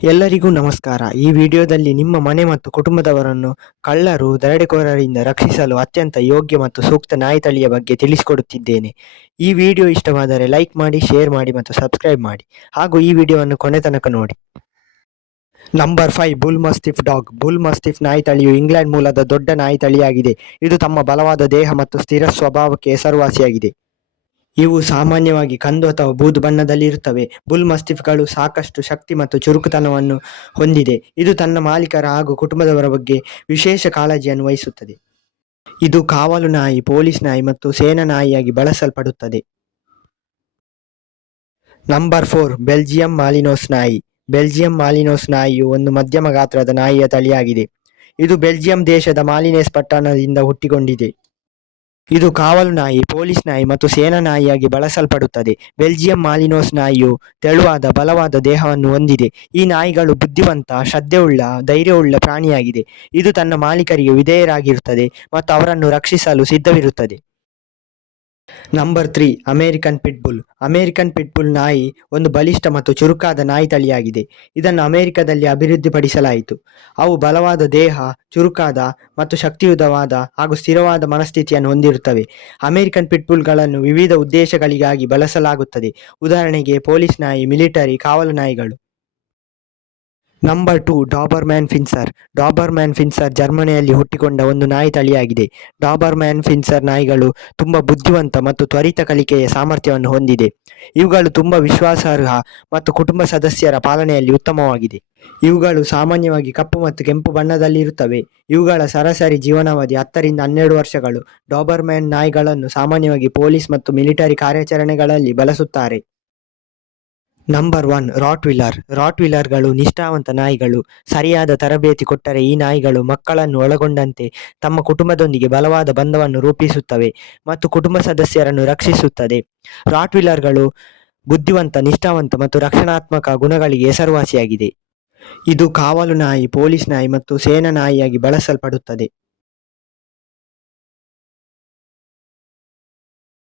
ಎಲ್ಲರಿಗೂ ನಮಸ್ಕಾರ. ಈ ವಿಡಿಯೋದಲ್ಲಿ ನಿಮ್ಮ ಮನೆ ಮತ್ತು ಕುಟುಂಬದವರನ್ನು ಕಳ್ಳರು, ದರೋಡೆಕೋರರಿಂದ ರಕ್ಷಿಸಲು ಅತ್ಯಂತ ಯೋಗ್ಯ ಮತ್ತು ಸೂಕ್ತ ನಾಯಿ ತಳಿಯ ಬಗ್ಗೆ ತಿಳಿಸಿಕೊಡುತ್ತಿದ್ದೇನೆ. ಈ ವಿಡಿಯೋ ಇಷ್ಟವಾದರೆ ಲೈಕ್ ಮಾಡಿ, ಶೇರ್ ಮಾಡಿ ಮತ್ತು ಸಬ್ಸ್ಕ್ರೈಬ್ ಮಾಡಿ. ಹಾಗೂ ಈ ವಿಡಿಯೋವನ್ನು ಕೊನೆ ತನಕ ನೋಡಿ. Number 5 bull mastiff dog. Bull mastiff ನಾಯಿ ತಳಿಯು ಇಂಗ್ಲೆಂಡ್ ಮೂಲದ ದೊಡ್ಡ ನಾಯಿ ತಳಿಯಾಗಿದೆ. ಇದು ತಮ್ಮ ಬಲವಾದ ದೇಹ ಮತ್ತು ಸ್ಥಿರ ಸ್ವಭಾವಕ್ಕೆ ಹೆಸರುವಾಸಿಯಾಗಿದೆ. ಇವು ಸಾಮಾನ್ಯವಾಗಿ ಕಂದು ಅಥವಾ ಬೂದು ಬಣ್ಣದಲ್ಲಿರುತ್ತವೆ. ಬುಲ್ ಮಸ್ಟಿಫ್ಗಳು ಸಾಕಷ್ಟು ಶಕ್ತಿ ಮತ್ತು ಚುರುಕುತನವನ್ನು ಹೊಂದಿದೆ. ಇದು ತನ್ನ ಮಾಲೀಕರ ಹಾಗೂ ಕುಟುಂಬದವರ ಬಗ್ಗೆ ವಿಶೇಷ ಕಾಳಜಿಯನ್ನು ವಹಿಸುತ್ತದೆ. ಇದು ಕಾವಲು ನಾಯಿ, ಪೊಲೀಸ್ ನಾಯಿ ಮತ್ತು ಸೇನಾ ನಾಯಿಯಾಗಿ ಬಳಸಲ್ಪಡುತ್ತದೆ. ನಂಬರ್ 4 ಬೆಲ್ಜಿಯಂ ಮಾಲಿನೋಸ್ ನಾಯಿ. ಬೆಲ್ಜಿಯಂ ಮಾಲಿನೋಸ್ ನಾಯಿಯು ಒಂದು ಮಧ್ಯಮ ಗಾತ್ರದ ನಾಯಿಯ ತಳಿಯಾಗಿದೆ. ಇದು ಬೆಲ್ಜಿಯಂ ದೇಶದ ಮಾಲಿನೇಸ್ ಪಟ್ಟಣದಿಂದ ಹುಟ್ಟಿಕೊಂಡಿದೆ. ಇದು ಕಾವಲು ನಾಯಿ, ಪೊಲೀಸ್ ನಾಯಿ ಮತ್ತು ಸೇನಾ ನಾಯಿಯಾಗಿ ಬಳಸಲ್ಪಡುತ್ತದೆ. ಬೆಲ್ಜಿಯಂ ಮಾಲಿನೋಸ್ ನಾಯಿಯು ತೆಳುವಾದ, ಬಲವಾದ ದೇಹವನ್ನು ಹೊಂದಿದೆ. ಈ ನಾಯಿಗಳು ಬುದ್ಧಿವಂತ, ಶ್ರದ್ಧೆಯುಳ್ಳ, ಧೈರ್ಯವುಳ್ಳ ಪ್ರಾಣಿಯಾಗಿದೆ. ಇದು ತನ್ನ ಮಾಲೀಕರಿಗೆ ವಿಧೇಯರಾಗಿರುತ್ತದೆ ಮತ್ತು ಅವರನ್ನು ರಕ್ಷಿಸಲು ಸಿದ್ಧವಿರುತ್ತದೆ. Number 3 American pitbull. American pitbull ನಾಯಿ ಒಂದು ಬಲಿಷ್ಠ ಮತ್ತು ಚುರುಕಾದ ನಾಯಿ ತಳಿಯಾಗಿದೆ. ಇದನ್ನು ಅಮೆರಿಕದಲ್ಲಿ ಅಭಿವೃದ್ಧಿಪಡಿಸಲಾಯಿತು. ಅವು ಬಲವಾದ ದೇಹ, ಚುರುಕಾದ ಮತ್ತು ಶಕ್ತಿಯುತವಾದ ಹಾಗೂ ಸ್ಥಿರವಾದ ಮನಸ್ಥಿತಿಯನ್ನು ಹೊಂದಿರುತ್ತವೆ. ಅಮೆರಿಕನ್ ಪಿಟ್ಬುಲ್ಗಳನ್ನು ವಿವಿಧ ಉದ್ದೇಶಗಳಿಗಾಗಿ ಬಳಸಲಾಗುತ್ತದೆ. ಉದಾಹರಣೆಗೆ ಪೊಲೀಸ್ ನಾಯಿ, ಮಿಲಿಟರಿ, ಕಾವಲು ನಾಯಿಗಳು. Number 2 Doberman pinscher. Doberman pinscher ಜರ್ಮನಿಯಲ್ಲಿ ಹುಟ್ಟಿಕೊಂಡ ಒಂದು ನಾಯಿ ತಳಿಯಾಗಿದೆ. ಡಾಬರ್ಮ್ಯಾನ್ ಪಿನ್ಸರ್ ನಾಯಿಗಳು ತುಂಬ ಬುದ್ಧಿವಂತ ಮತ್ತು ತ್ವರಿತ ಕಲಿಕೆಯ ಸಾಮರ್ಥ್ಯವನ್ನು ಹೊಂದಿದೆ. ಇವುಗಳು ತುಂಬ ವಿಶ್ವಾಸಾರ್ಹ ಮತ್ತು ಕುಟುಂಬ ಸದಸ್ಯರ ಪಾಲನೆಯಲ್ಲಿ ಉತ್ತಮವಾಗಿದೆ. ಇವುಗಳು ಸಾಮಾನ್ಯವಾಗಿ ಕಪ್ಪು ಮತ್ತು ಕೆಂಪು ಬಣ್ಣದಲ್ಲಿರುತ್ತವೆ. ಇವುಗಳ ಸರಾಸರಿ ಜೀವನಾವಧಿ 10 ರಿಂದ 12 ವರ್ಷಗಳು. ಡಾಬರ್ಮ್ಯಾನ್ ನಾಯಿಗಳನ್ನು ಸಾಮಾನ್ಯವಾಗಿ ಪೊಲೀಸ್ ಮತ್ತು ಮಿಲಿಟರಿ ಕಾರ್ಯಾಚರಣೆಗಳಲ್ಲಿ ಬಳಸುತ್ತಾರೆ. ನಂಬರ್ 1 ರಾಟ್ವಿಲ್ಲರ್. ರಾಟ್ವಿಲ್ಲರ್ಗಳು ನಿಷ್ಠಾವಂತ ನಾಯಿಗಳು. ಸರಿಯಾದ ತರಬೇತಿ ಕೊಟ್ಟರೆ ಈ ನಾಯಿಗಳು ಮಕ್ಕಳನ್ನು ಒಳಗೊಂಡಂತೆ ತಮ್ಮ ಕುಟುಂಬದೊಂದಿಗೆ ಬಲವಾದ ಬಂಧವನ್ನು ರೂಪಿಸುತ್ತವೆ ಮತ್ತು ಕುಟುಂಬ ಸದಸ್ಯರನ್ನು ರಕ್ಷಿಸುತ್ತದೆ. ರಾಟ್ವಿಲ್ಲರ್ಗಳು ಬುದ್ಧಿವಂತ, ನಿಷ್ಠಾವಂತ ಮತ್ತು ರಕ್ಷಣಾತ್ಮಕ ಗುಣಗಳಿಗೆ ಹೆಸರುವಾಸಿಯಾಗಿದೆ. ಇದು ಕಾವಲು ನಾಯಿ, ಪೊಲೀಸ್ ನಾಯಿ ಮತ್ತು ಸೇನಾ ನಾಯಿಯಾಗಿ ಬಳಸಲ್ಪಡುತ್ತದೆ.